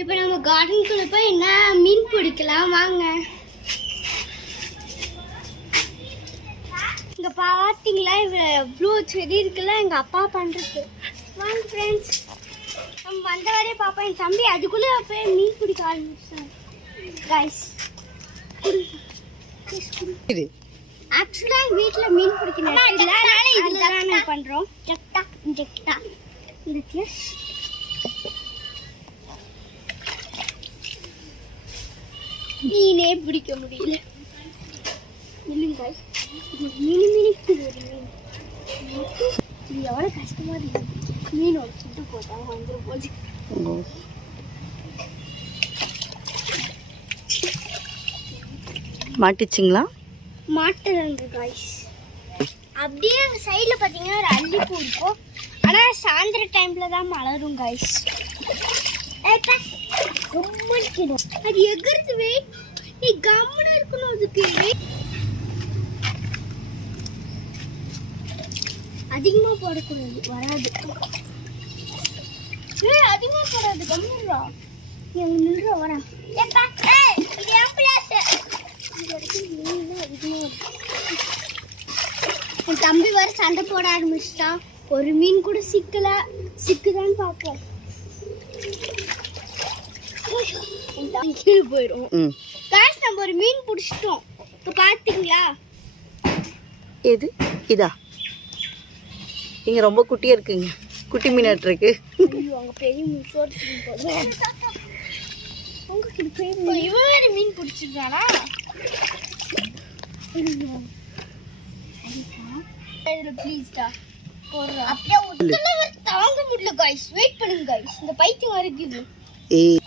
இப்போ நம்ம கார்டனுக்குள்ள போய் என்ன மீன் பிடிக்கலாம் வாங்க. இங்க பாத்தீங்களா இவ்வளோ செடி இருக்குல்ல எங்க அப்பா பண்றது. வாங்க ஃப்ரெண்ட்ஸ், நம்ம வந்த வரையும் பாப்பா என் தம்பி அதுக்குள்ள போய் மீன் பிடிக்க ஆரம்பிச்சான். கைஸ் ஆக்சுவலா வீட்டுல மீன் பிடிக்கணும், அதனால இதுதான் நாங்க பண்றோம். மீனே பிடிக்க முடியல. இல்லைங்க மினிக்கு ஒரு மீன் இது எவ்வளோ கஷ்டமா இருக்கு. மீனோட சுட்டு போட்டாங்க வந்துட போச்சு. மாட்டிச்சிங்களா? மாட்டுறாங்க காய்ஸ். அப்படியே சைடில் பார்த்தீங்கன்னா ஒரு அல்லிப்பூ இருக்கும், ஆனால் சாயந்தர டைம்ல தான் மலரும் காய்ஸ். அது எகிறது வெயிட், நீ கம்முனா இருக்கணும். அதுக்கு அதிகமாக போடக்கூடாது, வராது. அதிகமாக போடாது, கம்முறா. எங்க நில்றா வரா. என் தம்பி வர சண்டை போட ஆரம்பிச்சிட்டான். ஒரு மீன் கூட சிக்கல, சிக்குதான்னு பார்ப்போம். கீழே போயிடும். காசு நம்ம ஒரு மீன் பிடிச்சிட்டோம். இப்போ பார்த்தீங்களா? எது இதா? இங்க ரொம்ப குட்டியா இருக்குங்க, குட்டி மீனாட்டு இருக்கு. அங்க பெரிய மீன் இவன் மீன் பிடிச்சிருக்கானா? ப்ளீஸ்டா அப்படியே தாங்க முடியல காய்ஸ். வெயிட் பண்ணுங்க காய்ஸ், இந்த பைத்தியம் இருக்குது. ஏய்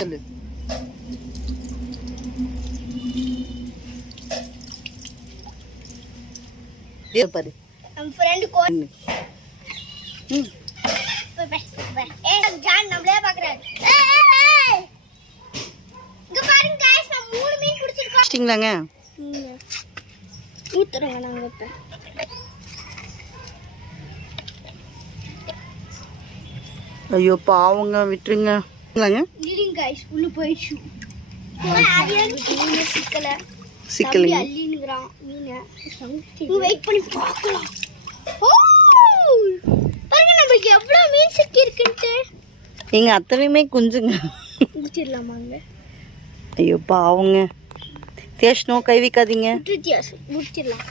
சொல்லு. பாரு நம்ம ஃப்ரெண்ட் கோன் ஜான் நம்மளே பாக்குறாரு. இங்க பாருங்க गाइस, நான் 3 மீன் பிடிச்சிருக்கோம். பிடிச்சிங்களாங்க? ஊத்துறங்க நாங்க இப்ப. ஐயோ பாவங்க, விட்டுருங்க. இல்லங்க இல்லங்க गाइस, உள்ள போயிச்சு. அது மீன் சிக்கல சிக்கலங்க. அள்ளிங்கறான் மீனை. நீ வெயிட் பண்ணி பார்க்கலாம். ஓ பாருங்க நமக்கு எவ்வளவு மீன் சிக்கி இருக்குன்னு. எங்க அத்தனையுமே குஞ்சுங்க. முடிச்சிடலாமாங்க? ஐயோ பாவங்க, தேஷ்னோ கை வைக்காதீங்க. முடிச்சிடலாம்.